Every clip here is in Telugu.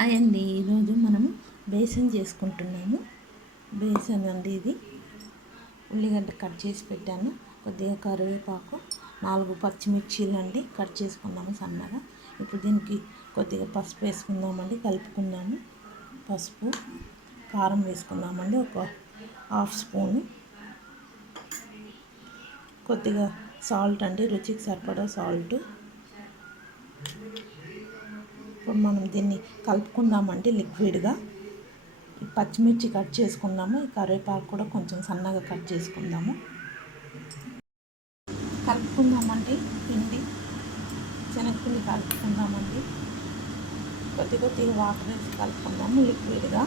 హాయ్ అండి. ఈరోజు మనము బేసన్ చేసుకుంటున్నాము. బేసన్ అండి ఇది. ఉల్లిగడ్డ కట్ చేసి పెట్టాను, కొద్దిగా కరివేపాకు, 4 పచ్చిమిర్చీలు అండి కట్ చేసుకున్నాము సన్నగా. ఇప్పుడు దీనికి కొద్దిగా పసుపు వేసుకుందామండి, కలుపుకుందాము. పసుపు, కారం వేసుకుందామండి, ఒక 1/2 స్పూను. కొద్దిగా సాల్ట్ అండి, రుచికి సరిపడా సాల్ట్. ఇప్పుడు మనం దీన్ని కలుపుకుందామండి లిక్విడ్గా. పచ్చిమిర్చి కట్ చేసుకుందాము, ఈ కరివేపాకు కూడా కొంచెం సన్నగా కట్ చేసుకుందాము. కలుపుకుందామండి పిండి, శనగపిండి కలుపుకుందామండి. కొద్దిగా వాటర్ వేసి కలుపుకుందాము లిక్విడ్గా.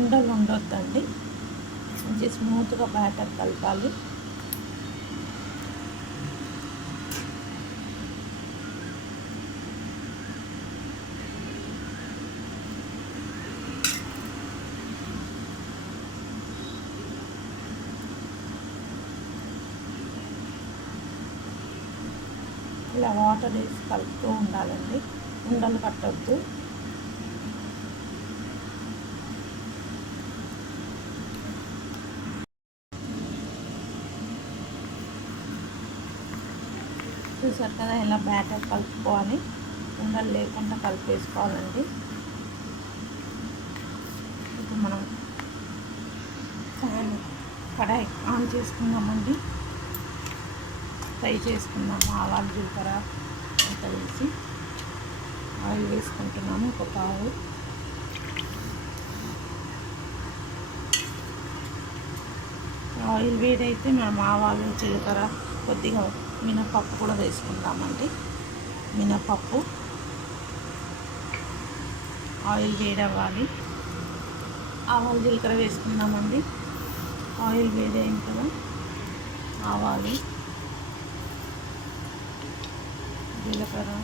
ఉండలు ఉండొద్దండి, మంచి స్మూత్గా బ్యాటర్ కలపాలి. ఇలా వాటర్ వేసి కలుపుతూ ఉండాలండి, ఉండలు కట్టొద్దు. చూసారు కదా, ఇలా బ్యాటర్ కలుపుకోవాలి, ఉండలు లేకుండా కలిపేసుకోవాలండి. ఇప్పుడు మనం కడాయి ఆన్ చేసుకుందామండి, ఫ్రై చేసుకుందాము. ఆవాలు, జీలకర్ర అంతా వేసి ఆయిల్ వేసుకుంటున్నాము, ఒక పావు. ఆయిల్ వేడైతే మనం ఆవాలు, జీలకర్ర, కొద్దిగా మినపప్పు కూడా వేసుకుందామండి. మినపప్పు, ఆయిల్ వేడవ్వాలి. ఆవాలు, జీలకర్ర వేసుకుందామండి. ఆయిల్ వేడైన కదా, ఆవాలు, జీలకర్ర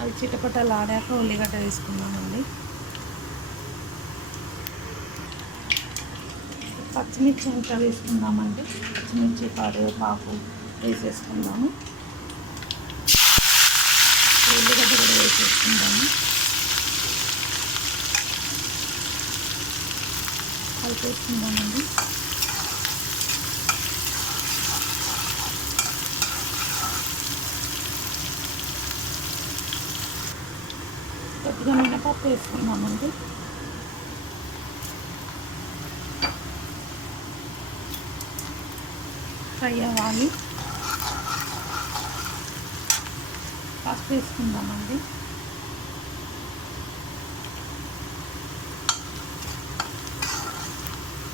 అది చిటపటలు ఆడాక ఉల్లిగడ్డ వేసుకుందామండి. పచ్చిమిర్చి అంతా వేసుకుందామండి. పచ్చిమిర్చి, కరివేపాకు వేసేసుకుందాము. ఉల్లిగడ్డ కూడా వేసేసుకుందాము. కలిపేసుకుందామండి. కొద్దిగా మినపప్పు వేసుకుందామండి. ఫ్రై అవ్వాలి. పసుపు వేసుకుందామండి.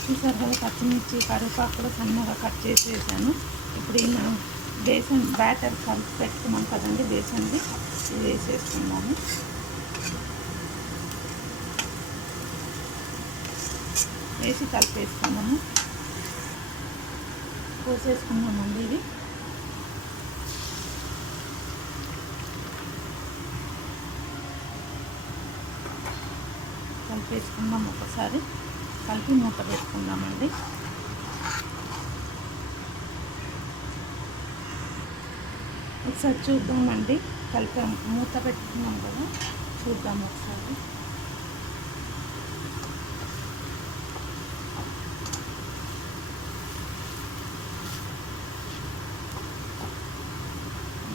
చూసారు కదా, పచ్చిమిర్చి, కరివేపాకు కూడా సన్నగా కట్ చేసి వేసాను. ఇప్పుడు ఈ మనం బేసన్ బ్యాటర్ కలిపి పెట్టుకున్నాం కదండి, బేసన్ది ఇది వేసేసుకుందాము. వేసి కలిపేసుకున్నాము, పోసేసుకున్నామండి. ఇది కలిపేసుకుందాం, ఒకసారి కలిపి మూత పెట్టుకుందామండి. ఒకసారి చూద్దామండి, కలిపి మూత పెట్టుకున్నాం కదా, చూద్దాం ఒకసారి.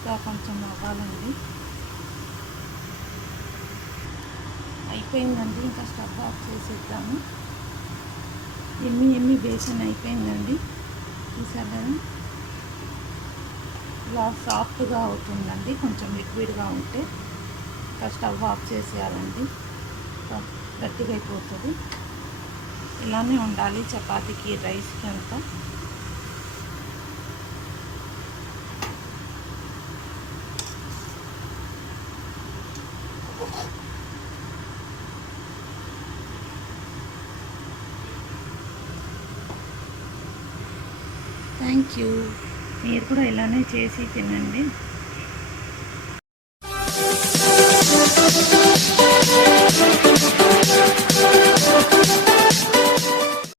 ఇంకా కొంచెం అవ్వాలండి. అయిపోయిందండి, ఇంకా స్టవ్ ఆఫ్ చేసేద్దాము. ఎమ్మి బేసన్ అయిపోయిందండి. చూసారా, ఇలా సాఫ్ట్గా అవుతుందండి. కొంచెం లిక్విడ్గా ఉంటే ఇంకా స్టవ్ ఆఫ్ చేసేయాలండి, గట్టిగా అయిపోతుంది. ఇలానే ఉండాలి చపాతీకి, రైస్కి అంతా. Thank you. మీరు కూడా ఇలానే చేసి తినండి.